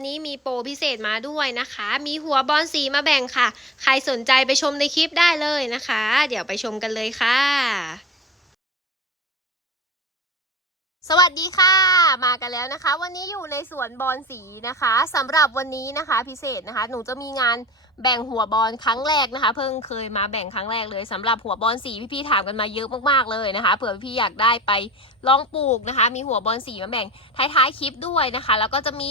วันนี้มีโปรพิเศษมาด้วยนะคะ มีหัวบอลสีมาแบ่งค่ะ ใครสนใจไปชมในคลิปได้เลยนะคะ เดี๋ยวไปชมกันเลยค่ะ สวัสดีค่ะ มากันแล้วนะคะ วันนี้อยู่ในสวนบอลสีนะคะสำหรับวันนี้นะคะ พิเศษนะคะ หนูจะมีงานแบ่งหัวบอลครั้งแรกนะคะ เพิ่งเคยมาแบ่งครั้งแรกเลยสำหรับหัวบอลสีพี่ๆถามกันมาเยอะมากๆเลยนะคะเผื่อพี่ๆอยากได้ไปลองปลูกนะคะ มีหัวบอลสีมาแบ่งท้ายๆคลิปด้วยนะคะ แล้วก็จะมี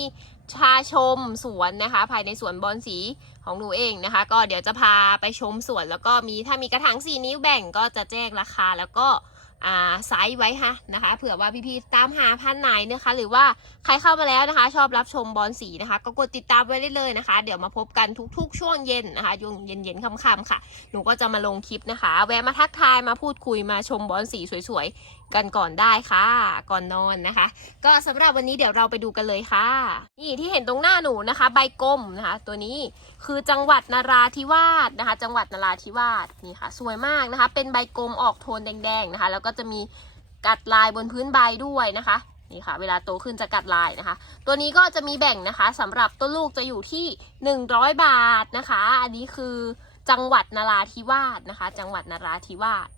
ชาชมสวนนะคะ ภายในสวนบอลสีของหนูเองนะคะ ก็เดี๋ยวจะพาไปชมสวนแล้วก็มีถ้ามีกระถางสี่นิ้วแบ่งก็จะแจ้งราคาแล้วก็อ่าไซส์ไว้ฮะนะคะเผื่อว่าพี่ๆตามหาพันไหนนะคะ หรือว่าใครเข้ามาแล้วนะคะ ชอบรับชมบอลสีนะคะ ก็กดติดตามไว้ได้เลยนะคะ เดี๋ยวมาพบกันทุกๆ ช่วงเย็นนะคะยุงเย็นๆค่ำๆค่ะ หนูก็จะมาลงคลิปนะคะ แวะมาทักทายมาพูดคุยมาชมบอลสีสวยๆ กันก่อนได้ค่ะ ก่อนนอนนะคะ ก็สำหรับวันนี้เดี๋ยวเราไปดูกันเลยค่ะ นี่ที่เห็นตรงหน้าหนูนะคะ ใบกลมนะคะ ตัวนี้คือจังหวัดนราธิวาสนะคะ จังหวัดนราธิวาสนี่ค่ะ สวยมากนะคะ เป็นใบกลมออกโทนแดงๆนะคะ แล้วก็จะมีกัดลายบนพื้นใบด้วยนะคะนี่ค่ะเวลาโตขึ้นจะกัดลายนะคะ ตัวนี้ก็จะมีแบ่งนะคะสำหรับต้นลูกจะอยู่ที่ 100 บาทนะคะ อันนี้คือจังหวัดนราธิวาสนะคะ จังหวัดนราธิวาส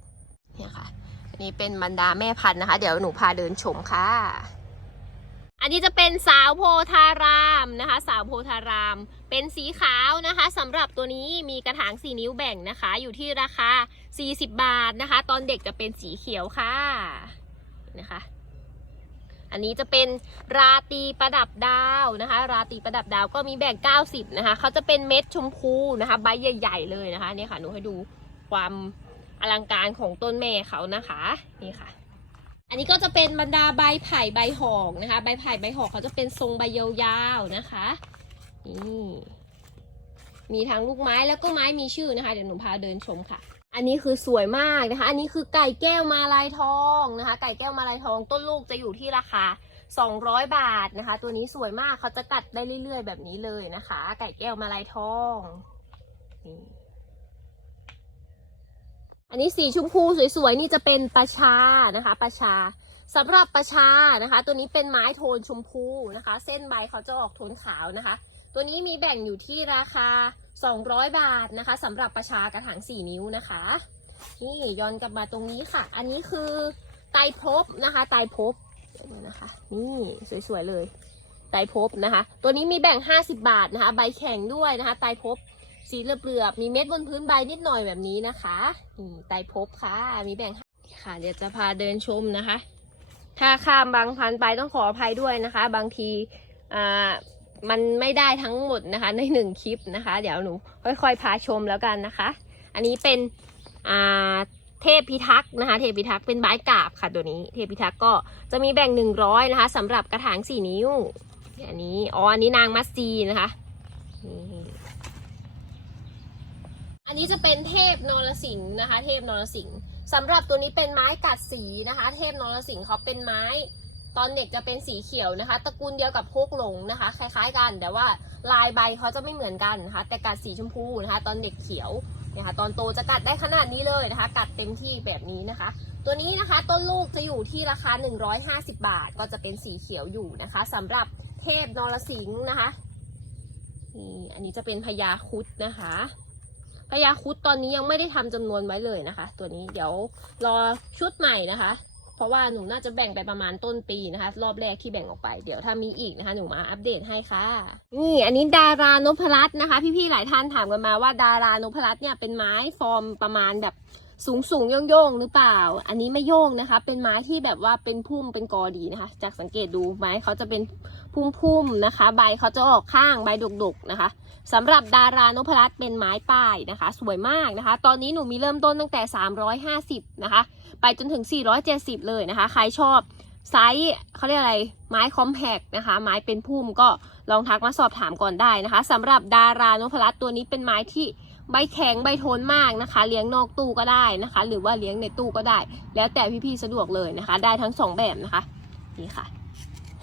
เนี่ยค่ะ นนี้เป็นบรรดาแม่พันธุ์นะคะ เดี๋ยวหนูพาเดินชมค่ะ อันนี้จะเป็นสาวโพธารามนะคะ สาวโพธาราม เป็นสีขาวนะคะสำหรับตัวนี้มีกระถางสีนิ้วแบ่งนะคะ อยู่ที่ราคา 40 บาทนะคะ ตอนเด็กจะเป็นสีเขียวค่ะนะคะอันนี้จะเป็นราตีประดับดาวนะคะ ราตีประดับดาวก็มีแบ่ง 90 นะคะเขาจะเป็นเม็ดชมพูนะคะ ใบใหญ่ ๆ เลยนะคะนี่ค่ะหนูให้ดูความ อลังการของต้นแม่เขานะคะนี่ค่ะ อันนี้ก็จะเป็นบรรดาใบไผ่ใบหอกนะคะ ใบไผ่ใบหอกเขาจะเป็นทรงใบยาวๆนะคะนี่มีทั้งลูกไม้แล้วก็ไม้มีชื่อนะคะ เดี๋ยวหนูพาเดินชมค่ะ อันนี้คือสวยมากนะคะ อันนี้คือไก่แก้วมาลายทองนะคะ ไก่แก้วมาลายทองต้นลูกจะอยู่ที่ราคา 200 บาทนะคะ ตัวนี้สวยมากเขาจะกัดได้เรื่อยๆ แบบนี้เลยนะคะ ไก่แก้วมาลายทองนี่ อันนี้สีชมพูสวยๆนี่จะเป็นประชานะคะประชาสำหรับประชานะคะ ตัวนี้เป็นไม้โทนชมพูนะคะ เส้นใบเขาจะออกโทนขาวนะคะ ตัวนี้มีแบ่งอยู่ที่ราคา 200 บาทนะคะสำหรับประชากระถาง4 นิ้วนะคะ นี่ย้อนกลับมาตรงนี้ค่ะ อันนี้คือไตรภพนะคะไตพเดี๋ยวมานะคะ นี่สวยๆเลยไตรภพนะคะ ตัวนี้มีแบ่ง 50 บาทนะคะ ใบแข็งด้วยนะคะไตรภพ สีเหลือบๆมีเม็ดบนพื้นใบนิดหน่อยแบบนี้นะคะนี่ไตรภพค่ะ มีแบ่งค่ะ เดี๋ยวจะพาเดินชมนะคะ ถ้าข้ามบางพันไปต้องขออภัยด้วยนะคะ บางทีอ่ามันไม่ได้ทั้งหมดนะคะ ในหนึ่งคลิปนะคะ เดี๋ยวหนูค่อยๆพาชมแล้วกันนะคะ อันนี้เป็นอ่าเทพพิทักษ์นะคะ เทพพิทักษ์เป็นไม้กาบค่ะตัวนี้ เทพพิทักษ์ก็จะมีแบ่งหนึ่งร้อยนะคะสำหรับกระถางสี่นิ้ว อันนี้อ๋ออันนี้นางมัสซีนะคะนี่ อันนี้จะเป็นเทพนรสิงห์นะคะ เทพนรสิงห์สำหรับตัวนี้เป็นไม้กัดสีนะคะ เทพนรสิงห์เขาเป็นไม้ตอนเด็กจะเป็นสีเขียวนะคะตระกูลเดียวกับโคกหลงนะคะ คล้ายๆ กัน แต่ว่าลายใบเขาจะไม่เหมือนกันนะคะ แต่กัดสีชมพูนะคะ ตอนเด็กเขียวนะคะตอนโตจะกัดได้ขนาดนี้เลยนะคะ กัดเต็มที่แบบนี้นะคะ ตัวนี้นะคะต้นลูกจะอยู่ที่ราคา 150 บาท ก็จะเป็นสีเขียวอยู่นะคะสำหรับเทพนรสิงห์นะคะนี่อันนี้จะเป็นพญาคุดนะคะ พญาคุดตอนนี้ยังไม่ได้ทำจำนวนไว้เลยนะคะ ตัวนี้เดี๋ยวรอชุดใหม่นะคะ เพราะว่าหนูน่าจะแบ่งไปประมาณต้นปีนะคะ รอบแรกที่แบ่งออกไป เดี๋ยวถ้ามีอีกนะคะ หนูมาอัปเดตให้ค่ะ นี่อันนี้ดารานพรัตน์นะคะ พี่ๆหลายท่านถามกันมาว่าดารานพรัตน์เนี่ยเป็นไม้ฟอร์มประมาณแบบ สูงสูงๆโยงๆหรือเปล่า อันนี้ไม่โยงนะคะ เป็นไม้ที่แบบว่าเป็นพุ่มเป็นกอดีนะคะ จากสังเกตดูไม้เขาจะเป็นพุ่มๆนะคะ ใบเขาจะออกข้างใบดกๆนะคะสำหรับดารานพรัตน์เป็นไม้ป้ายนะคะ สวยมากนะคะ ตอนนี้หนูมีเริ่มต้นตั้งแต่ 350 นะคะ ไปจนถึง 470 เลยนะคะ ใครชอบไซส์เขาเรียกอะไรไม้คอมแพกนะคะ ไม้เป็นพุ่มก็ลองทักมาสอบถามก่อนได้นะคะสำหรับดารานพรัตน์ตัวนี้เป็นไม้ที่ ใบแข็งใบทนมากนะคะ เลี้ยงนอกตู้ก็ได้นะคะ หรือว่าเลี้ยงในตู้ก็ได้ แล้วแต่พี่ๆสะดวกเลยนะคะ ได้ทั้งสองแบบนะคะนี่ค่ะ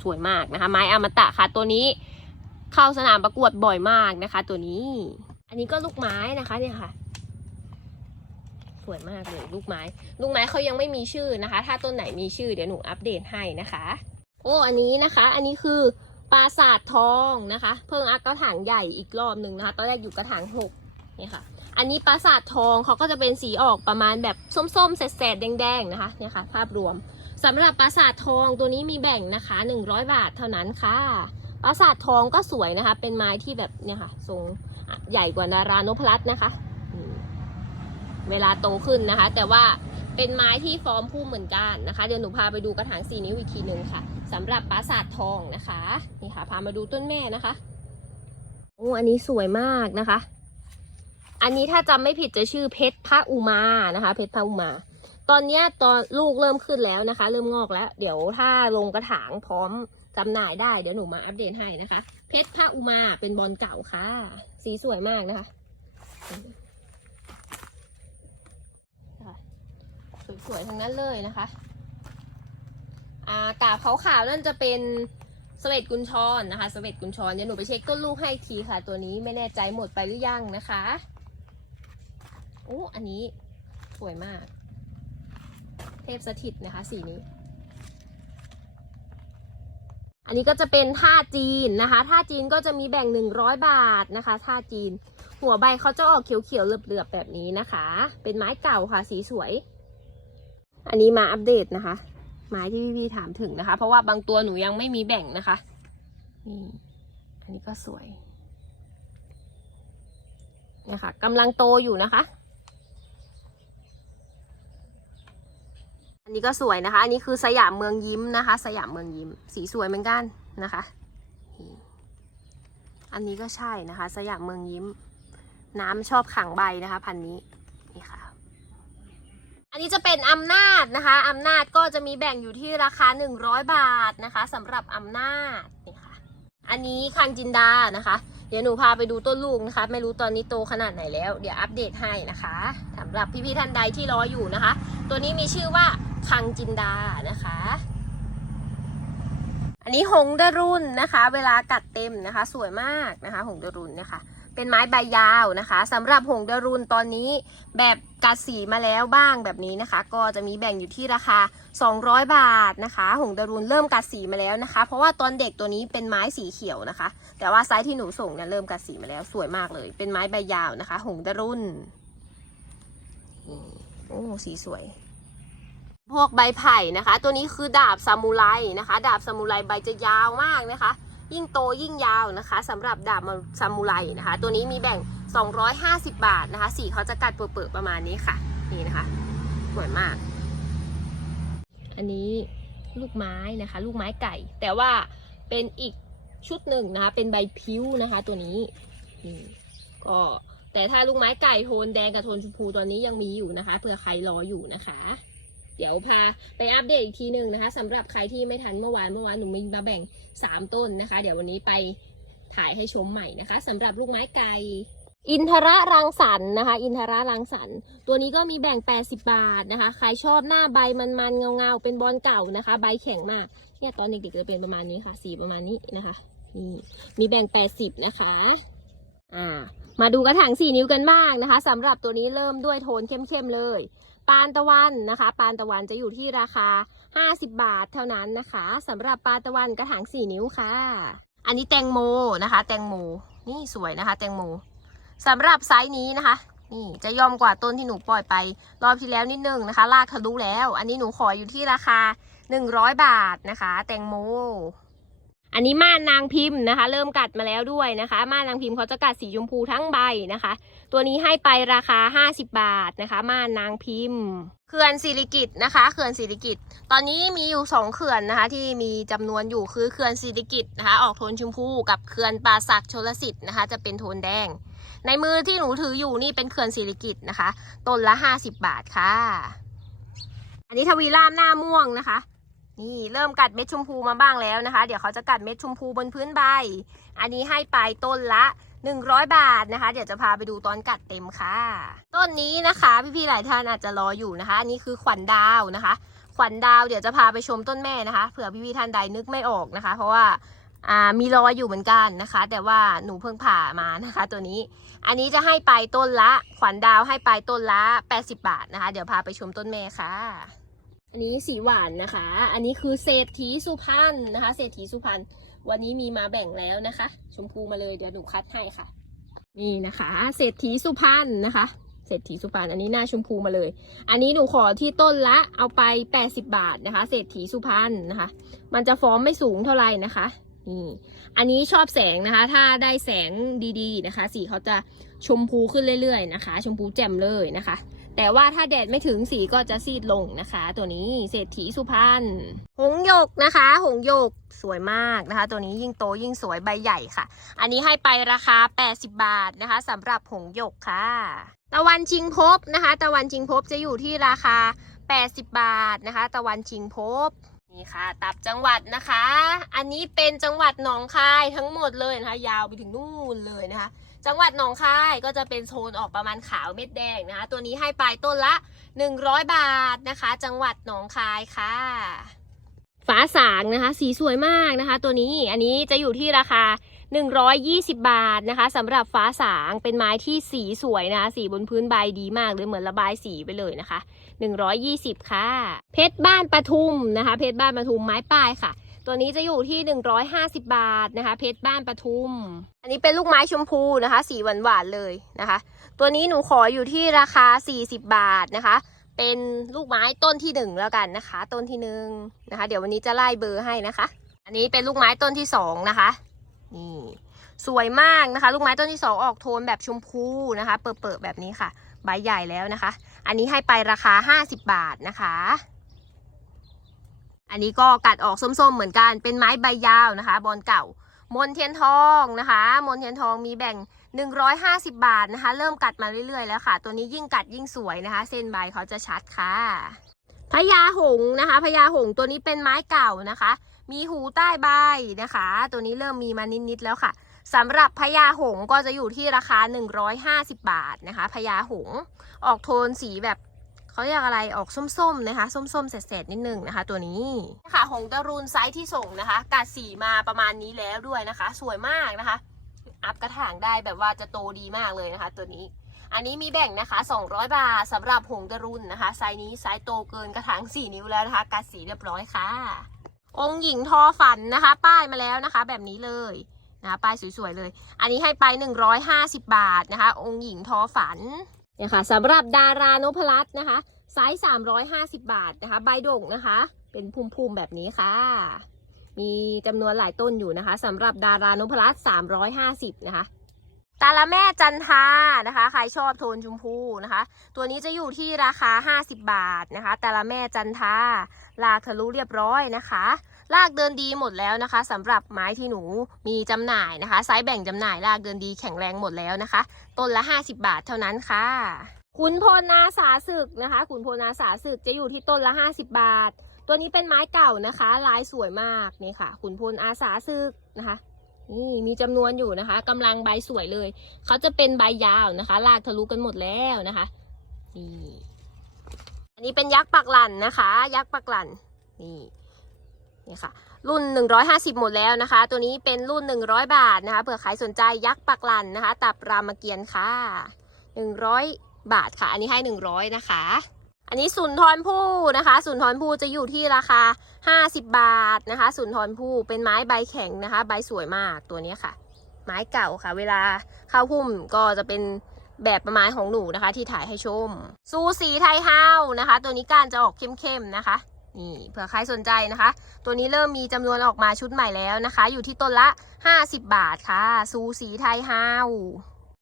สวยมากนะคะ ไม้อมตะค่ะ ตัวนี้เข้าสนามประกวดบ่อยมากนะคะ ตัวนี้ อันนี้ก็ลูกไม้นะคะเนี่ยค่ะ สวยมากเลยลูกไม้ ลูกไม้เขายังไม่มีชื่อนะคะ ถ้าต้นไหนมีชื่อเดี๋ยวหนูอัปเดตให้นะคะ โอ้อันนี้นะคะ อันนี้คือปราสาททองนะคะ เพิ่งอักกระถางใหญ่อีกรอบหนึ่งนะคะ ตอนแรกอยู่กระถางหก นี่ค่ะ อันนี้ปราสาททองเขาก็จะเป็นสีออกประมาณแบบส้มๆแสดๆแดงๆนะคะเนี่ยค่ะ ภาพรวมสำหรับปราสาททองตัวนี้มีแบ่งนะคะ 100 บาทเท่านั้นค่ะปราสาททองก็สวยนะคะ เป็นไม้ที่แบบเนี่ยค่ะทรงใหญ่กว่าดารานพรัตน์นะคะ เวลาโตขึ้นนะคะ แต่ว่าเป็นไม้ที่ฟอร์มพุ่มเหมือนกันนะคะ เดี๋ยวหนูพาไปดูกระถางสีนิ้วอีกทีหนึ่งค่ะสำหรับปราสาททองนะคะนี่ค่ะ พามาดูต้นแม่นะคะโอ้อันนี้สวยมากนะคะ อันนี้ถ้าจำไม่ผิดจะชื่อเพชรพระอุมานะคะ เพชรพระอุมา ตอนนี้ตอนลูกเริ่มขึ้นแล้วนะคะ เริ่มงอกแล้ว เดี๋ยวถ้าลงกระถางพร้อมจำหน่ายได้เดี๋ยวหนูมาอัปเดตให้นะคะ เพชรพระอุมาเป็นบอลเก่าค่ะ สีสวยมากนะคะ สวยๆทั้งนั้นเลยนะคะอ่ากาบขาวๆนั่นจะเป็นสเวตกุญชรนนะคะสเวตกุญชรเดี๋ยวหนูไปเช็คต้นลูกให้ทีค่ะ ตัวนี้ไม่แน่ใจหมดไปหรือยังนะคะ โอ้อันนี้สวยมาก เทพสถิตนะคะ สีนี้ อันนี้ก็จะเป็นท่าจีนนะคะท่าจีนก็จะมีแบ่ง 100 บาทนะคะท่าจีน หัวใบเขาจะออกเขียวๆเหลือบๆแบบนี้นะคะ เป็นไม้เก่าค่ะ สีสวย อันนี้มาอัปเดตนะคะ ไม้ที่พี่ๆถามถึงนะคะ เพราะว่าบางตัวหนูยังไม่มีแบ่งนะคะนี่อันนี้ก็สวยนี่ค่ะกำลังโตอยู่นะคะ อันนี้ก็สวยนะคะ อันนี้คือสยามเมืองยิ้มนะคะ สยามเมืองยิ้ม สีสวยเหมือนกันนะคะ อันนี้ก็ใช่นะคะ สยามเมืองยิ้ม น้ำชอบขังใบนะคะ พันนี้นี่ค่ะ อันนี้จะเป็นอำนาจนะคะอำนาจก็จะมีแบ่งอยู่ที่ราคา 100 บาทนะคะสำหรับอำนาจนี่ค่ะ อันนี้คังจินดานะคะ เดี๋ยวหนูพาไปดูต้นลูกนะคะ ไม่รู้ตอนนี้โตขนาดไหนแล้ว เดี๋ยวอัปเดตให้นะคะสำหรับพี่ๆท่านใดที่รออยู่นะคะ ตัวนี้มีชื่อว่าคังจินดานะคะ อันนี้หงดรุ่นนะคะ เวลากัดเต็มนะคะ สวยมากนะคะ หงดรุ่นนะคะ เป็นไม้ใบยาวนะคะสำหรับหงดรุนตอนนี้แบบกัดสีมาแล้วบ้างแบบนี้นะคะ ก็จะมีแบ่งอยู่ที่ราคา 200 บาทนะคะ หงดรุนเริ่มกัดสีมาแล้วนะคะ เพราะว่าตอนเด็กตัวนี้เป็นไม้สีเขียวนะคะ แต่ว่าไซส์ที่หนูส่งเนี่ยเริ่มกัดสีมาแล้วสวยมากเลย เป็นไม้ใบยาวนะคะ หงดรุนโอ้สีสวยพวกใบไผ่นะคะ ตัวนี้คือดาบซามูไรนะคะ ดาบซามูไรใบจะยาวมากนะคะ ยิ่งโตยิ่งยาวนะคะสำหรับดาบซามูไรนะคะ ตัวนี้มีแบ่ง 250 บาทนะคะ สีเขาจะกัดเปิดๆประมาณนี้ค่ะ นี่นะคะสวยมาก อันนี้ลูกไม้นะคะ ลูกไม้ไก่ แต่ว่าเป็นอีกชุดหนึ่งนะคะ เป็นใบพิ้วนะคะ ตัวนี้อืมก็แต่ถ้าลูกไม้ไก่โทนแดงกับโทนชมพูตอนนี้ยังมีอยู่นะคะเผื่อใครรออยู่นะคะ เดี๋ยวพาไปอัปเดตอีกทีหนึ่งนะคะสำหรับใครที่ไม่ทันเมื่อวานเมื่อวานหนูมีมาแบ่ง 3 ต้นนะคะ เดี๋ยววันนี้ไปถ่ายให้ชมใหม่นะคะสำหรับลูกไม้ไก่อินทระรังสรรค์นะคะ อินทระรังสรรค์ตัวนี้ก็มีแบ่ง 80 บาทนะคะ ใครชอบหน้าใบมันๆเงาๆเป็นบอลเก่านะคะ ใบแข็งมากเนี่ยตอนเด็กๆจะเป็นประมาณนี้ค่ะ สีประมาณนี้นะคะนี่มีแบ่ง 80 นะคะอ่ามาดูกระถาง4 นิ้วกันบ้างนะคะสำหรับตัวนี้เริ่มด้วยโทนเข้มๆเลย ปานตะวันนะคะ ปานตะวันจะอยู่ที่ราคา 50 บาทเท่านั้นนะคะสำหรับปานตะวันกระถาง 4 นิ้วค่ะ อันนี้แตงโมนะคะ แตงโมนี่สวยนะคะ แตงโมสำหรับไซส์นี้นะคะ นี่จะย่อมกว่าต้นที่หนูปล่อยไป รอบที่แล้วนิดนึงนะคะลากทะลุแล้ว อันนี้หนูขออยู่ที่ราคา 100 บาทนะคะ แตงโม อันนี้ม่านนางพิมพ์นะคะ เริ่มกัดมาแล้วด้วยนะคะม่านนางพิมพ์เขาจะกัดสีชมพูทั้งใบนะคะ ตัวนี้ให้ไปราคา 50 บาทนะคะม่านนางพิมพ์เขื่อนสิริกิตนะคะเขื่อนสิริกิตตอนนี้มีอยู่ 2เขื่อนนะคะ ที่มีจำนวนอยู่คือเขื่อนสิริกิตนะคะ ออกโทนชมพูกับเขื่อนป่าสักชลสิทธิ์นะคะ จะเป็นโทนแดง ในมือที่หนูถืออยู่นี่เป็นเขื่อนสิริกิตนะคะต้นละ 50 บาทค่ะ อันนี้ทวีรามหน้าม่วงนะคะ นี่เริ่มกัดเม็ดชมพูมาบ้างแล้วนะคะ เดี๋ยวเขาจะกัดเม็ดชมพูบนพื้นใบ อันนี้ให้ไปต้นละ 100 บาทนะคะ เดี๋ยวจะพาไปดูตอนกัดเต็มค่ะ ต้นนี้นะคะพี่ๆหลายท่านอาจจะรออยู่นะคะ อันนี้คือขวัญดาวนะคะ ขวัญดาวเดี๋ยวจะพาไปชมต้นแม่นะคะ เผื่อพี่ๆท่านใดนึกไม่ออกนะคะ เพราะว่าามีรออยู่เหมือนกันนะคะ แต่ว่าหนูเพิ่งผ่ามานะคะ ตัวนี้ อันนี้จะให้ไปต้นละ ขวัญดาวให้ไปต้นละ 80 บาทนะคะ เดี๋ยวพาไปชมต้นแม่ค่ะ อันนี้สีหวานนะคะ อันนี้คือเศรษฐีสุพรรณนะคะ เศรษฐีสุพรรณ วันนี้มีมาแบ่งแล้วนะคะ ชมพูมาเลย เดี๋ยวหนูคัดให้ค่ะ นี่นะคะ เศรษฐีสุพรรณนะคะ เศรษฐีสุพรรณ อันนี้หน้าชมพูมาเลย อันนี้หนูขอที่ต้นละเอาไป 80 บาทนะคะ เศรษฐีสุพรรณนะคะ มันจะฟอร์มไม่สูงเท่าไหร่นะคะ นี่ อันนี้ชอบแสงนะคะ ถ้าได้แสงดีๆนะคะ สีเขาจะชมพูขึ้นเรื่อยๆนะคะ ชมพูแจ่มเลยนะคะ แต่ว่าถ้าแดดไม่ถึงสีก็จะซีดลงนะคะ ตัวนี้เศรษฐีสุพรรณ หงหยกนะคะ หงหยกสวยมากนะคะ ตัวนี้ยิ่งโตยิ่งสวยใบใหญ่ค่ะ อันนี้ให้ไปราคา 80 บาทนะคะสำหรับหงหยกค่ะ ตะวันชิงภพนะคะ ตะวันชิงภพจะอยู่ที่ราคา 80 บาทนะคะ ตะวันชิงภพ นี่ค่ะ ตับจังหวัดนะคะ อันนี้เป็นจังหวัดหนองคายทั้งหมดเลยนะคะ ยาวไปถึงนู่นเลยนะคะ จังหวัดหนองคายก็จะเป็นโซนออกประมาณขาวเม็ดแดงนะคะ ตัวนี้ให้ไปต้นละ 100 บาทนะคะ จังหวัดหนองคายค่ะฟ้าสางนะคะ สีสวยมากนะคะ ตัวนี้อันนี้จะอยู่ที่ราคา 120 บาทนะคะสำหรับฟ้าสางเป็นไม้ที่สีสวยนะคะ สีบนพื้นใบดีมากเลยเหมือนระบายสีไปเลยนะคะ 120 ค่ะ เพชรบ้านปทุมนะคะ เพชรบ้านปทุมไม้ป้ายค่ะ ตัวนี้จะอยู่ที่ 150 บาทนะคะ เพชรบ้านปทุม อันนี้เป็นลูกไม้ชมพูนะคะ สีหวานๆเลยนะคะ ตัวนี้หนูขออยู่ที่ราคา 40 บาทนะคะเป็นลูกไม้ต้นที่หนึ่งแล้วกันนะคะ ต้นที่หนึ่งนะคะ เดี๋ยววันนี้จะไล่เบอร์ให้นะคะ อันนี้เป็นลูกไม้ต้นที่สองนะคะนี่สวยมากนะคะ ลูกไม้ต้นที่สองออกโทนแบบชมพูนะคะ เปิดๆแบบนี้ค่ะ ใบใหญ่แล้วนะคะ อันนี้ให้ไปราคา 50 บาทนะคะ อันนี้ก็กัดออกส้มๆเหมือนกัน เป็นไม้ใบยาวนะคะ บอลเก่ามนเทียนทองนะคะ มนเทียนทองมีแบ่ง 150 บาทนะคะ เริ่มกัดมาเรื่อยๆแล้วค่ะ ตัวนี้ยิ่งกัดยิ่งสวยนะคะ เส้นใบเขาจะชัดค่ะพญาหงนะคะพญาหงตัวนี้เป็นไม้เก่านะคะ มีหูใต้ใบนะคะ ตัวนี้เริ่มมีมานิดๆแล้วค่ะ สำหรับพญาหงก็จะอยู่ที่ราคา 150 บาทนะคะพญาหง ออกโทนสีแบบเขาเรียกอะไรออกส้มๆนะคะ ส้มๆเศษๆนิดนึงนะคะ ตัวนี้ค่ะหงตะรุนไซส์ที่ส่งนะคะกัดสีมาประมาณนี้แล้วด้วยนะคะ สวยมากนะคะ อัพกระถางได้แบบว่าจะโตดีมากเลยนะคะ ตัวนี้ อันนี้มีแบ่งนะคะ 200 บาทสำหรับหงตะรุนนะคะไซส์นี้ไซส์โตเกินกระถาง 4 นิ้วแล้วนะคะกัดสีเรียบร้อยค่ะ องค์หญิงทอฝันนะคะ ป้ายมาแล้วนะคะ แบบนี้เลย นะคะป้ายสวยๆเลย อันนี้ให้ไป 150 บาทนะคะ องค์หญิงทอฝันเนี่ยค่ะสำหรับดารานพรัตน์นะคะไซส์350 บาทนะคะ ใบด่งนะคะ เป็นภูมิๆแบบนี้ค่ะ มีจำนวนหลายต้นอยู่นะคะสำหรับดารานพรัต350 นะคะตาละแม่จันทานะคะ ใครชอบโทนชมพูนะคะ ตัวนี้จะอยู่ที่ราคา 50 บาทนะคะตาละแม่จันทาลากทะลุเรียบร้อยนะคะ ลากเดินดีหมดแล้วนะคะสำหรับไม้ที่หนูมีจำหน่ายนะคะ ไซส์แบ่งจำหน่ายลากเดินดีแข็งแรงหมดแล้วนะคะ ต้นละ 50 บาทเท่านั้นค่ะ ขุนพลนาสาศึกนะคะ ขุนพลนาสาศึกจะอยู่ที่ต้นละ 50 บาท ตัวนี้เป็นไม้เก่านะคะ ลายสวยมากนี่ค่ะ ขุนพลอาสาศึกนะคะนี่มีจำนวนอยู่นะคะกำลังใบสวยเลย เขาจะเป็นใบยาวนะคะลากทะลุกันหมดแล้วนะคะนี่อันนี้เป็นยักษ์ปักหลันนะคะ ยักษ์ปักหลันนี่ นี่ค่ะ รุ่น 150 หมดแล้วนะคะ ตัวนี้เป็นรุ่น 100 บาทนะคะเผื่อใครสนใจยักษ์ปักหลันนะคะ ตับรามเกียรติ์ค่ะ 100 บาทค่ะ อันนี้ให้ 100 นะคะ อันนี้สุนทรภู่นะคะ สุนทรภู่จะอยู่ที่ราคา 50 บาทนะคะ สุนทรภู่เป็นไม้ใบแข็งนะคะ ใบสวยมากตัวนี้ค่ะ ไม้เก่าค่ะ เวลาเข้าพุ่มก็จะเป็นแบบประมาณของหนูนะคะ ที่ถ่ายให้ชมซูสีไทยเฮานะคะ ตัวนี้การจะออกเข้มๆนะคะ นี่เผื่อใครสนใจนะคะ ตัวนี้เริ่มมีจำนวนออกมาชุดใหม่แล้วนะคะ อยู่ที่ต้นละ 50 บาทค่ะ ซูสีไทยเฮา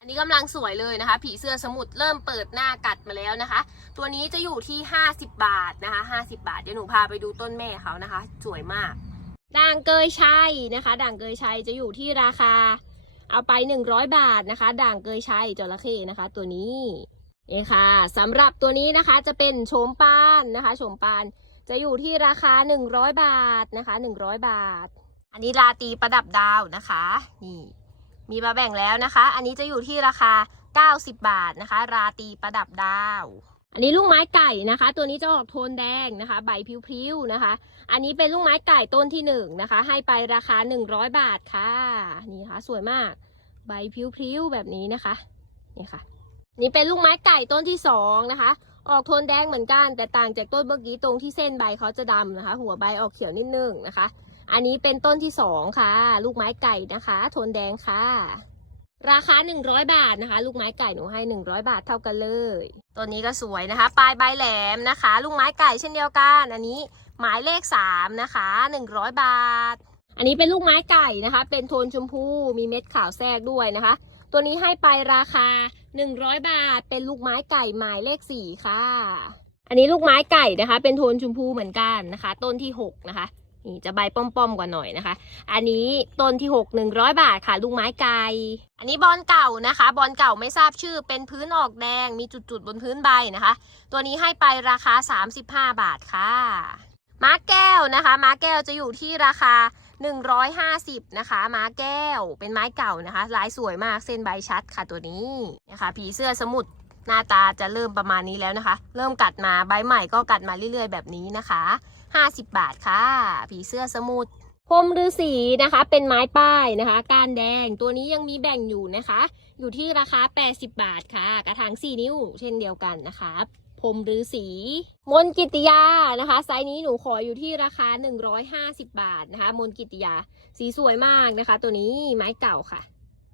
อันนี้กำลังสวยเลยนะคะ ผีเสื้อสมุทรเริ่มเปิดหน้ากัดมาแล้วนะคะ ตัวนี้จะอยู่ที่ 50 บาทนะคะ 50 บาท เดี๋ยวหนูพาไปดูต้นแม่เขานะคะ สวยมาก ด่างเกยชัยนะคะ ด่างเกยชัยจะอยู่ที่ราคา เอาไป 100 บาทนะคะ ด่างเกยชัยจระเข้นะคะ ตัวนี้นี่ค่ะสำหรับตัวนี้นะคะจะเป็นโฉมปานนะคะโฉมปาน จะอยู่ที่ราคา 100 บาทนะคะ 100 บาท อันนี้ราตรีประดับดาวนะคะ นี่ มีมาแบ่งแล้วนะคะ อันนี้จะอยู่ที่ราคา 90 บาทนะคะ ราตรีประดับดาว อันนี้ลูกไม้ไก่นะคะ ตัวนี้จะออกโทนแดงนะคะ ใบพริ้วๆนะคะ อันนี้เป็นลูกไม้ไก่ต้นที่หนึ่งนะคะ ให้ไปราคา 100 บาทค่ะ นี่ค่ะ สวยมาก ใบพริ้วๆแบบนี้นะคะ นี่ค่ะ นี่เป็นลูกไม้ไก่ต้นที่สองนะคะ ออกโทนแดงเหมือนกัน แต่ต่างจากต้นเมื่อกี้ตรงที่เส้นใบเขาจะดำนะคะ หัวใบออกเขียวนิดนึงนะคะ อันนี้เป็นต้นที่สองค่ะ ลูกไม้ไก่นะคะ โทนแดงค่ะ ราคา 100 บาทนะคะ ลูกไม้ไก่หนูให้ 100 บาทเท่ากันเลยต้นนี้ก็สวยนะคะ ปลายใบแหลมนะคะ ลูกไม้ไก่เช่นเดียวกัน อันนี้หมายเลข3นะคะ100 บาท อันนี้เป็นลูกไม้ไก่นะคะ เป็นโทนชมพูมีเม็ดขาวแทรกด้วยนะคะ ตัวนี้ให้ไปราคา 100 บาท เป็นลูกไม้ไก่หมายเลข4ค่ะ อันนี้ลูกไม้ไก่นะคะ เป็นโทนชมพูเหมือนกันนะคะ ต้นที่ 6 นะคะนี่จะใบป้อมๆกว่าหน่อยนะคะ อันนี้ต้นที่6 100 บาทค่ะลูกไม้ไก่อันนี้บอลเก่านะคะ บอลเก่าไม่ทราบชื่อ เป็นพื้นออกแดง มีจุดๆบนพื้นใบนะคะ ตัวนี้ให้ไปราคา 35 บาทค่ะ ม้าแก้วนะคะ ม้าแก้วจะอยู่ที่ราคา 150 นะคะ ม้าแก้ว เป็นไม้เก่านะคะ ลายสวยมาก เส้นใบชัดค่ะตัวนี้นะคะ ผีเสื้อสมุทรหน้าตาจะเริ่มประมาณนี้แล้วนะคะ เริ่มกัดมา ใบใหม่ก็กัดมาเรื่อยๆ แบบนี้นะคะ 50 บาทค่ะ ผีเสื้อสมุทรพรมฤาษีนะคะ เป็นไม้ป้ายนะคะ ก้านแดง ตัวนี้ยังมีแบ่งอยู่นะคะ อยู่ที่ราคา 80 บาทค่ะ กระถาง 4 นิ้ว เช่นเดียวกันนะคะ มฤาษีมนกิติยานะคะ ไซส์นี้หนูขออยู่ที่ราคา 150 บาทนะคะ มนกิติยา สีสวยมากนะคะ ตัวนี้ไม้เก่าค่ะ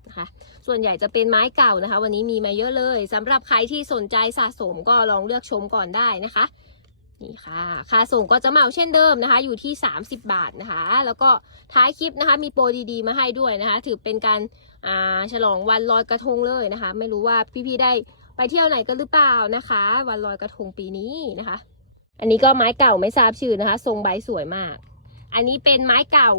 นะคะส่วนใหญ่จะเป็นไม้เก่านะคะ วันนี้มีมาเยอะเลยสำหรับใครที่สนใจสะสมก็ลองเลือกชมก่อนได้นะคะนี่ค่ะ ค่าส่งก็จะเหมาเช่นเดิมนะคะ อยู่ที่ 30 บาทนะคะ แล้วก็ท้ายคลิปนะคะ มีโปรดีๆ มาให้ด้วยนะคะ ถือเป็นการอ่าฉลองวันลอยกระทงเลยนะคะ ไม่รู้ว่าพี่ๆได้ ไปเที่ยวไหนกันหรือเปล่านะคะ วันลอยกระทงปีนี้นะคะ อันนี้ก็ไม้เก่าไม่ทราบชื่อนะคะ ทรงใบสวยมาก อันนี้เป็นไม้เก่า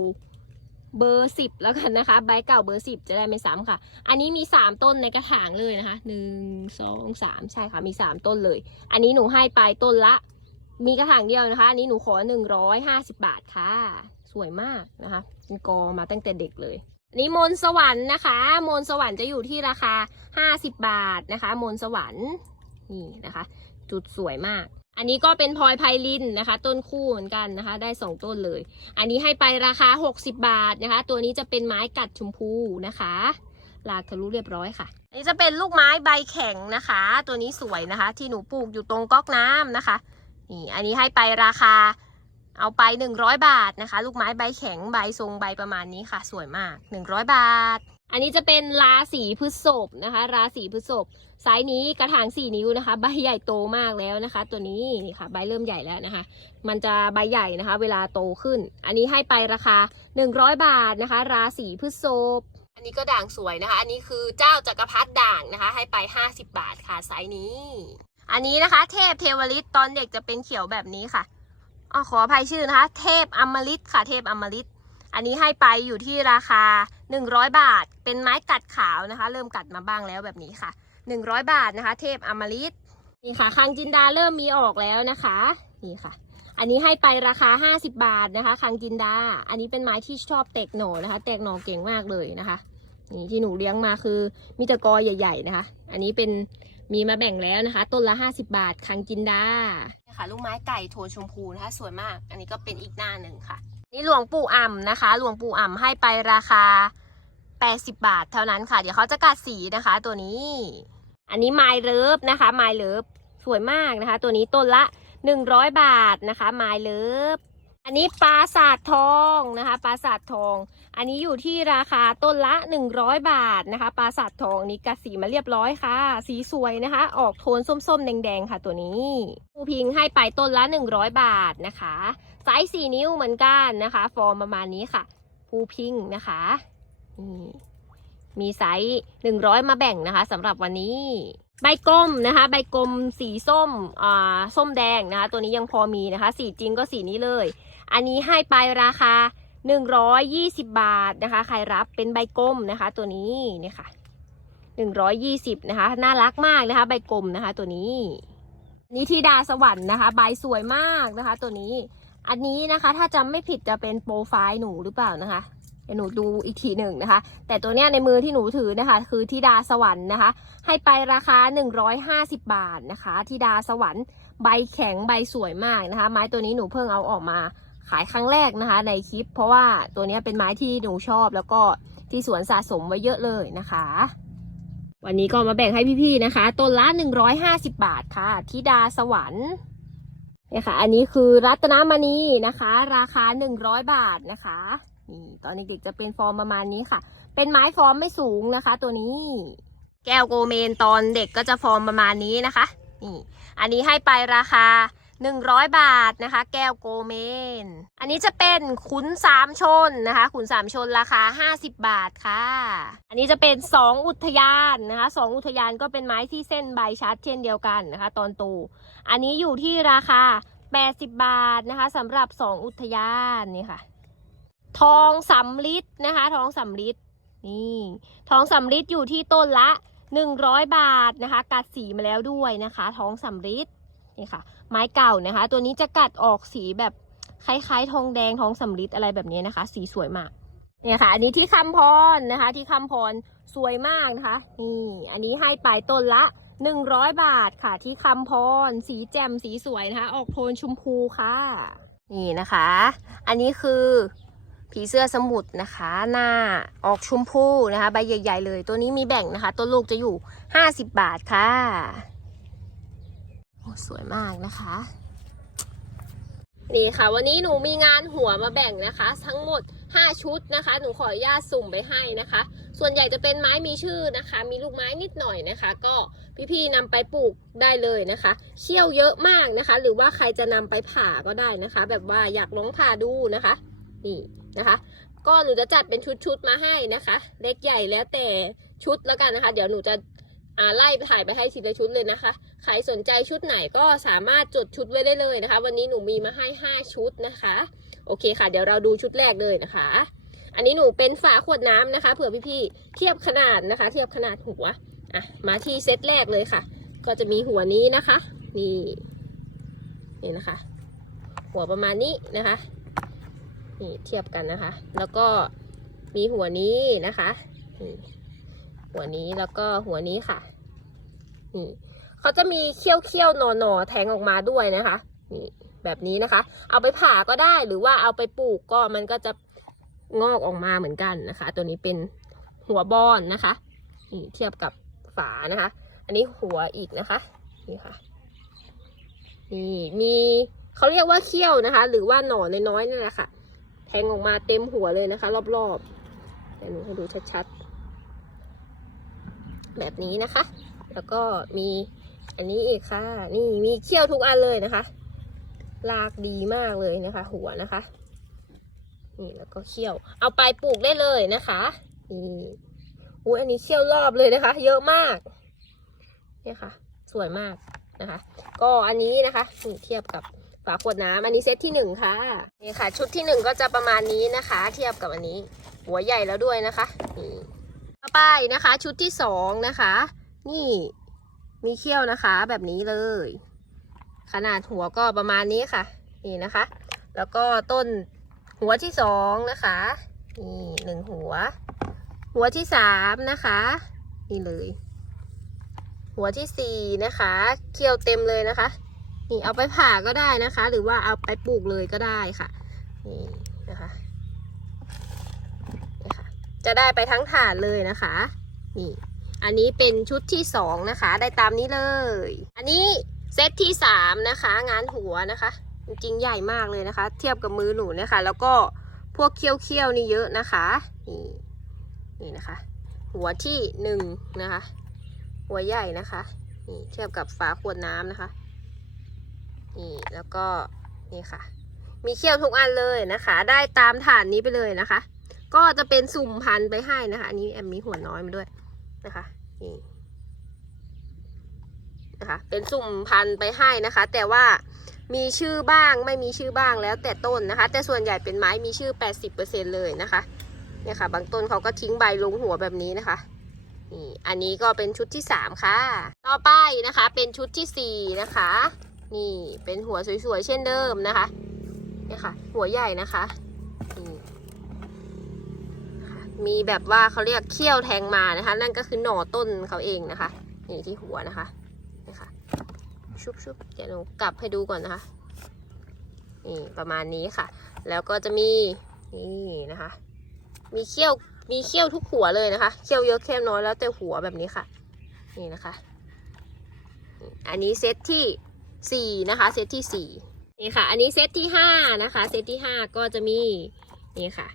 เบอร์สิบแล้วกันนะคะ ใบเก่าเบอร์สิบจะได้ไม่ซ้ำค่ะ อันนี้มีสามต้นในกระถางเลยนะคะหนึ่งสองสามใช่ค่ะมีสามต้นเลย อันนี้หนูให้ไปต้นละ มีกระถางเดียวนะคะ อันนี้หนูขอหนึ่งร้อยห้าสิบาทค่ะ สวยมากนะคะเป็นกอมาตั้งแต่เด็กเลย อันนี้มนสวรรค์นะคะ มนสวรรค์จะอยู่ที่ราคาห้าสิบบาทนะคะ มนสวรรค์นี่นะคะ จุดสวยมาก อันนี้ก็เป็นพลอยไพลินนะคะ ต้นคู่เหมือนกันนะคะ ได้สองต้นเลย อันนี้ให้ไปราคา 60 บาทนะคะ ตัวนี้จะเป็นไม้กัดชมพูนะคะลากทะลุเรียบร้อยค่ะ อันนี้จะเป็นลูกไม้ใบแข็งนะคะ ตัวนี้สวยนะคะ ที่หนูปลูกอยู่ตรงก๊อกน้ำนะคะนี่อันนี้ให้ไปราคา เอาไป 100 บาทนะคะ ลูกไม้ใบแข็งใบทรงใบประมาณนี้ค่ะ สวยมาก 100 บาท อันนี้จะเป็นราศีพฤษภนะคะ ราศีพฤษภไซส์นี้กระถาง 4 นิ้วนะคะ ใบใหญ่โตมากแล้วนะคะ ตัวนี้นี่ค่ะ ใบเริ่มใหญ่แล้วนะคะ มันจะใบใหญ่นะคะ เวลาโตขึ้น อันนี้ให้ไปราคา 100 บาทนะคะ ราศีพฤษภอันนี้ก็ด่างสวยนะคะ อันนี้คือเจ้าจักรพรรดิด่างนะคะ ให้ไป 50 บาทค่ะไซส์นี้ อันนี้นะคะ เทพเทวฤทธิ์ตอนเด็กจะเป็นเขียวแบบนี้ค่ะ อ๋อขออภัยชื่อนะคะ เทพอมฤตค่ะ เทพอมฤตอันนี้ให้ไปอยู่ที่ราคา 100 บาท เป็นไม้กัดขาวนะคะ เริ่มกัดมาบ้างแล้วแบบนี้ค่ะ 100 บาทนะคะ เทพอมฤตนี่ค่ะคังจินดาเริ่มมีออกแล้วนะคะ นี่ค่ะ อันนี้ให้ไปราคา 50 บาทนะคะคังจินดา อันนี้เป็นไม้ที่ชอบแตกหน่อนะคะ แตกหน่อเก่งมากเลยนะคะ นี่ที่หนูเลี้ยงมาคือมีแตะกอใหญ่ ๆ นะคะ อันนี้เป็นมีมาแบ่งแล้วนะคะ ต้นละ 50 บาทคังจินดา ค่ะ ลูกไม้ไก่โทนชมพูนะคะสวยมาก อันนี้ก็เป็นอีกหน้าหนึ่งค่ะ นี่หลวงปู่อ่ำนะคะ หลวงปู่อ่ำให้ไปราคา 80 บาทเท่านั้นค่ะ เดี๋ยวเขาจะกัดสีนะคะ ตัวนี้ อันนี้ไมล์เลิฟนะคะไมล์เลิฟสวยมากนะคะ ตัวนี้ต้นละ 100 บาทนะคะไมล์เลิฟ อันนี้ปลาสาททองนะคะปลาสาททอง อันนี้อยู่ที่ราคาต้นละ 100 บาทนะคะปลาสาททองนี้กัดสีมาเรียบร้อยค่ะ สีสวยนะคะ ออกโทนส้มๆ แดงๆ ค่ะตัวนี้ผู้พิงให้ไปต้นละ 100 บาทนะคะไซส์สี่นิ้วเหมือนกันนะคะ ฟอร์มประมาณนี้ค่ะภูพิงนะคะนี่มีไซส์หนึ่งร้อยมาแบ่งนะคะสำหรับวันนี้ใบกลมนะคะ ใบกลมสีส้มอ่าส้มแดงนะคะ ตัวนี้ยังพอมีนะคะ สีจริงก็สีนี้เลย อันนี้ให้ไปราคา 120 บาทนะคะ ใครรับเป็นใบกลมนะคะ ตัวนี้เนี่ยค่ะ 120 นะคะ น่ารักมากนะคะ ใบกลมนะคะ ตัวนี้ นี่ที่ดาสวรรค์นะคะ ใบสวยมากนะคะ ตัวนี้ อันนี้นะคะ ถ้าจำไม่ผิดจะเป็นโปรไฟล์หนูหรือเปล่านะคะหนูดูอีกทีหนึ่งนะคะ แต่ตัวเนี้ยในมือที่หนูถือนะคะ คือทิดาสวรรค์นะคะ ให้ไปราคา 150 บาทนะคะทิดาสวรรค์ ใบแข็งใบสวยมากนะคะ ไม้ตัวนี้หนูเพิ่งเอาออกมา ขายครั้งแรกนะคะ ในคลิป เพราะว่าตัวนี้เป็นไม้ที่หนูชอบแล้วก็ที่สวนสะสมไว้เยอะเลยนะคะ วันนี้ก็มาแบ่งให้พี่ๆนะคะต้นละ 150 บาทค่ะทิดาสวรรค์เนี่ยค่ะ อันนี้คือรัตนมณีนะคะ ราคาหนึ่งร้อยบาทนะคะนี่ตอนเด็กๆจะเป็นฟอร์มประมาณนี้ค่ะ เป็นไม้ฟอร์มไม่สูงนะคะ ตัวนี้ แก้วโกเมนตอนเด็กก็จะฟอร์มประมาณนี้นะคะนี่อันนี้ให้ไปราคา 100 บาทนะคะ แก้วโกเมน อันนี้จะเป็นขุนสามชนนะคะ ขุนสามชนราคา 50 บาทค่ะ อันนี้จะเป็น 2 อุทยานนะคะสองอุทยานก็เป็นไม้ที่เส้นใบชัดเช่นเดียวกันนะคะ ตอนโตอันนี้อยู่ที่ราคา 80 บาทนะคะสำหรับ 2 อุทยานนี่ค่ะ ทองสำลิดนะคะ ทองสำลิดนี่ทองสำลิดอยู่ที่ต้นละ 100 บาทนะคะ กัดสีมาแล้วด้วยนะคะ ทองสำลิดนี่ค่ะ ไม้เก่านะคะ ตัวนี้จะกัดออกสีแบบคล้ายๆ ทองแดงทองสำลิดอะไรแบบนี้นะคะ สีสวยมากเนี่ยค่ะ อันนี้ที่คำพรนะคะ ที่คำพรสวยมากนะคะนี่อันนี้ให้ไปต้นละ100บาทค่ะ ที่คำพรสีแจ่มสีสวยนะคะ ออกโทนชมพูค่ะ นี่นะคะ อันนี้คือผีเสื้อสมุทรนะคะ หน้าออกชมพูนะคะ ใบใหญ่ ๆ เลย ตัวนี้มีแบ่งนะคะ ตัวลูกจะอยู่ 50 บาทค่ะ โอ้สวยมากนะคะ นี่ค่ะ วันนี้หนูมีงานหัวมาแบ่งนะคะ ทั้งหมด 5 ชุดนะคะ หนูขออนุญาตสุ่มไปให้นะคะ ส่วนใหญ่จะเป็นไม้มีชื่อนะคะ มีลูกไม้นิดหน่อยนะคะ ก็พี่ๆนำไปปลูกได้เลยนะคะเขี้ยวเยอะมากนะคะ หรือว่าใครจะนำไปผ่าก็ได้นะคะ แบบว่าอยากลองผ่าดูนะคะ นี่นะคะก็หนูจะจัดเป็นชุดๆมาให้นะคะ เล็กใหญ่แล้วแต่ชุดแล้วกันนะคะ เดี๋ยวหนูจะอ่าไล่ไปถ่ายไปให้ทีละชุดเลยนะคะ ใครสนใจชุดไหนก็สามารถจดชุดไว้ได้เลยนะคะ วันนี้หนูมีมาให้ 5 ชุดนะคะ โอเคค่ะ เดี๋ยวเราดูชุดแรกเลยนะคะ อันนี้หนูเป็นฝาขวดน้ำนะคะ เผื่อพี่ๆเทียบขนาดนะคะ เทียบขนาดหัวอะมาที่เซตแรกเลยค่ะ ก็จะมีหัวนี้นะคะ นี่นี่นะคะ หัวประมาณนี้นะคะนี่เทียบกันนะคะ แล้วก็มีหัวนี้นะคะหัวนี้แล้วก็หัวนี้ค่ะนี่ เขาจะมีเขี้ยวเขี้ยวๆหนอหนอแทงออกมาด้วยนะคะนี่แบบนี้นะคะ เอาไปผ่าก็ได้หรือว่าเอาไปปลูกก็มันก็จะงอกออกมาเหมือนกันนะคะ ตัวนี้เป็นหัวบอนนะคะนี่เทียบกับฝานะคะ อันนี้หัวอีกนะคะนี่ค่ะนี่มีเขาเรียกว่าเขี้ยวนะคะ หรือว่าหนอน้อยๆนั่นแหละค่ะแทงออกมาเต็มหัวเลยนะคะ รอบๆเดี๋ยวหนูให้ดูชัดๆแบบนี้นะคะ แล้วก็มี อันนี้อีกค่ะ นี่มีเขี้ยวทุกอันเลยนะคะ ลากดีมากเลยนะคะ หัวนะคะ นี่แล้วก็เขี้ยว เอาไปปลูกได้เลยนะคะนี่อุ้ยอันนี้เขี้ยวรอบเลยนะคะ เยอะมากเนี่ยค่ะ สวยมากนะคะ ก็อันนี้นะคะนี่เทียบกับฝาขวดน้ำอันนี้เซตที่หนึ่งค่ะนี่ค่ะ ชุดที่หนึ่งก็จะประมาณนี้นะคะ เทียบกับอันนี้ หัวใหญ่แล้วด้วยนะคะนี่ต่อไปนะคะ ชุดที่สองนะคะ นี่ มีเขี้ยวนะคะ แบบนี้เลย ขนาดหัวก็ประมาณนี้ค่ะ นี่นะคะ แล้วก็ต้นหัวที่สองนะคะ นี่หนึ่งหัว หัวที่สามนะคะ นี่เลย หัวที่สี่นะคะ เขี้ยวเต็มเลยนะคะ นี่เอาไปผ่าก็ได้นะคะ หรือว่าเอาไปปลูกเลยก็ได้ค่ะ นี่นะคะนี่ค่ะ จะได้ไปทั้งถาดเลยนะคะ นี่ อันนี้เป็นชุดที่สองนะคะ ได้ตามนี้เลย อันนี้เซตที่สามนะคะ งานหัวนะคะ จริงใหญ่มากเลยนะคะ เทียบกับมือหนูนะคะ แล้วก็พวกเขี้ยวๆนี่เยอะนะคะนี่นี่นะคะ หัวที่หนึ่งนะคะ หัวใหญ่นะคะนี่เทียบกับฝาขวดน้ำนะคะนี่แล้วก็นี่ค่ะ มีเขี้ยวทุกอันเลยนะคะ ได้ตามฐานนี้ไปเลยนะคะ ก็จะเป็นสุ่มพันไปให้นะคะ อันนี้แอมมีหัวน้อยมาด้วย นะคะนี่นะคะเป็นสุ่มพันธุ์ไปให้นะคะ แต่ว่ามีชื่อบ้างไม่มีชื่อบ้างแล้วแต่ต้นนะคะ แต่ส่วนใหญ่เป็นไม้มีชื่อ 80%เลยนะคะเนี่ยค่ะ บางต้นเขาก็ทิ้งใบลงหัวแบบนี้นะคะนี่อันนี้ก็เป็นชุดที่สามค่ะ ต่อไปนะคะเป็นชุดที่สี่นะคะ นี่เป็นหัวสวยๆเช่นเดิมนะคะเนี่ยค่ะ หัวใหญ่นะคะนี่นะคะ มีแบบว่าเขาเรียกเขี้ยวแทงมานะคะ นั่นก็คือหน่อต้นเขาเองนะคะนี่ที่หัวนะคะนี่ค่ะชุบๆเดี๋ยวหนูกลับให้ดูก่อนนะคะนี่ประมาณนี้ค่ะ แล้วก็จะมีนี่นะคะ มีเขี้ยวมีเขี้ยวทุกหัวเลยนะคะเขี้ยวเยอะเขี้ยวน้อยแล้วแต่หัวแบบนี้ค่ะ นี่นะคะ อันนี้เซตที่สี่นะคะ เซตที่สี่นี่ค่ะ อันนี้เซตที่ห้านะคะ เซตที่ห้าก็จะมีนี่ค่ะ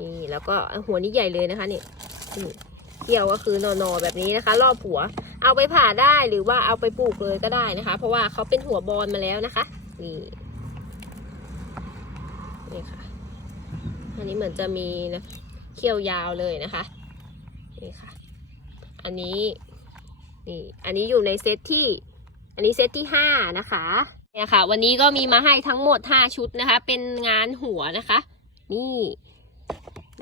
นี่แล้วก็หัวนี้ใหญ่เลยนะคะนี่เกี่ยวก็คือนอนๆแบบนี้นะคะ รอบหัว เอาไปผ่าได้หรือว่าเอาไปปลูกเลยก็ได้นะคะ เพราะว่าเขาเป็นหัวบอลมาแล้วนะคะนี่นี่ค่ะ อันนี้เหมือนจะมีนะเขี้ยวยาวเลยนะคะนี่ค่ะ อันนี้นี่อันนี้อยู่ในเซตที่ อันนี้เซตที่ห้านะคะเนี่ยค่ะ วันนี้ก็มีมาให้ทั้งหมดห้าชุดนะคะ เป็นงานหัวนะคะ นี่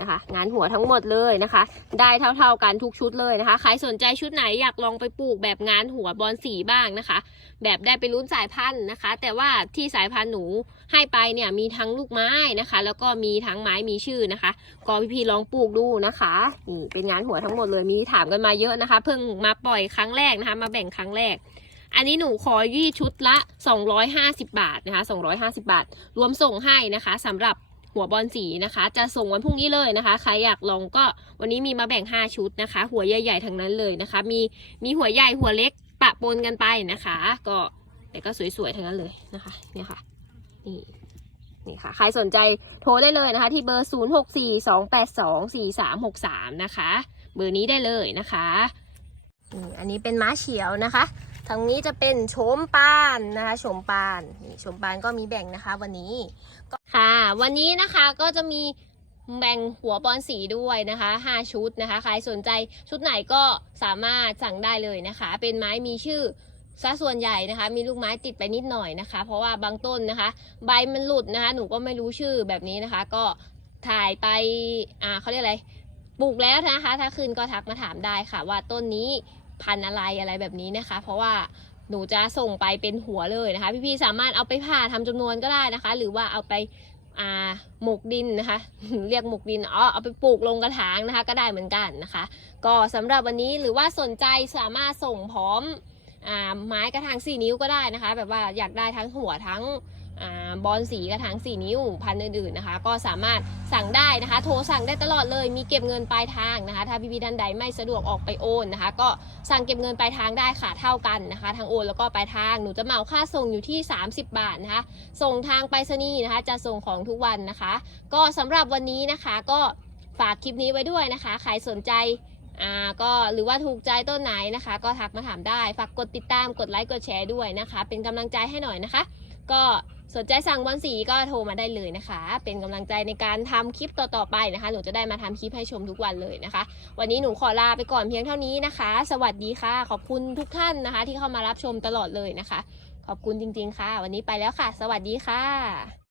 นะคะ งานหัวทั้งหมดเลยนะคะ ได้เท่าๆกันทุกชุดเลยนะคะ ใครสนใจชุดไหนอยากลองไปปลูกแบบงานหัวบอลสีบ้างนะคะ แบบได้ไปรุ่นสายพันธุ์นะคะ แต่ว่าที่สายพันธุ์หนูให้ไปเนี่ยมีทั้งลูกไม้นะคะ แล้วก็มีทั้งไม้มีชื่อนะคะ ก็พี่ๆลองปลูกดูนะคะนี่เป็นงานหัวทั้งหมดเลยมีถามกันมาเยอะนะคะ เพิ่งมาปล่อยครั้งแรกนะคะ มาแบ่งครั้งแรกอันนี้หนูขอยี่ชุดละ 250 บาทนะคะ 250 บาท รวมส่งให้นะคะสำหรับ หัวบอลสีนะคะ จะส่งวันพรุ่งนี้เลยนะคะ ใครอยากลองก็วันนี้มีมาแบ่ง 5 ชุดนะคะ หัวใหญ่ๆทั้งนั้นเลยนะคะ มีมีหัวใหญ่หัวเล็กปะปนกันไปนะคะ ก็แต่ก็สวยๆทั้งนั้นเลยนะคะเนี่ยค่ะนี่นี่ค่ะ ใครสนใจโทรได้เลยนะคะ ที่เบอร์ 0642824363 นะคะ เบอร์นี้ได้เลยนะคะ อันนี้เป็นม้าเฉียวนะคะ ทางนี้จะเป็นโฉมปานนะคะโฉมปานนี่โฉมปานก็มีแบ่งนะคะ วันนี้ก็ค่ะ วันนี้นะคะก็จะมีแบ่งหัวบอลสีด้วยนะคะ 5 ชุดนะคะ ใครสนใจชุดไหนก็สามารถสั่งได้เลยนะคะ เป็นไม้มีชื่อซะส่วนใหญ่นะคะ มีลูกไม้ติดไปนิดหน่อยนะคะ เพราะว่าบางต้นนะคะ ใบมันหลุดนะคะ หนูก็ไม่รู้ชื่อแบบนี้นะคะ ก็ถ่ายไปอ่าเขาเรียกอะไรปลูกแล้วนะคะ ถ้าคืนก็ทักมาถามได้ค่ะ ว่าต้นนี้ พันธุ์อะไรอะไรแบบนี้นะคะ เพราะว่าหนูจะส่งไปเป็นหัวเลยนะคะ พี่ๆสามารถเอาไปผ่าทำจำนวนก็ได้นะคะ หรือว่าเอาไปหมกดินนะคะ เรียกหมกดินอ๋อเอาไปปลูกลงกระถางนะคะ ก็ได้เหมือนกันนะคะ ก็สำหรับวันนี้หรือว่าสนใจสามารถส่งพร้อมอไม้กระถางสี่นิ้วก็ได้นะคะ แบบว่าอยากได้ทั้งหัวทั้ง บอลสีกระถางสีนิ้วพันธุ์อื่นๆนะคะ ก็สามารถสั่งได้นะคะ โทรสั่งได้ตลอดเลย มีเก็บเงินปลายทางนะคะ ถ้าพี่ๆท่านใดไม่สะดวกออกไปโอนนะคะ ก็สั่งเก็บเงินปลายทางได้ค่ะเท่ากันนะคะ ทางโอนแล้วก็ปลายทางหนูจะเหมาค่าส่งอยู่ที่ 30 บาทนะคะ ส่งทางไปรษณีย์นะคะ จะส่งของทุกวันนะคะ ก็สำหรับวันนี้นะคะก็ฝากคลิปนี้ไว้ด้วยนะคะใครสนใจอ่าก็หรือว่าถูกใจต้นไหนนะคะ ก็ทักมาถามได้ ฝากกดติดตามกดไลค์กดแชร์ด้วยนะคะ เป็นกำลังใจให้หน่อยนะคะ ก็ สนใจสั่งบอลสีก็โทรมาได้เลยนะคะ เป็นกำลังใจในการทำคลิปต่อๆไปนะคะ หนูจะได้มาทำคลิปให้ชมทุกวันเลยนะคะ วันนี้หนูขอลาไปก่อนเพียงเท่านี้นะคะ สวัสดีค่ะ ขอบคุณทุกท่านนะคะ ที่เข้ามารับชมตลอดเลยนะคะ ขอบคุณจริง ๆ ค่ะ วันนี้ไปแล้วค่ะ สวัสดีค่ะ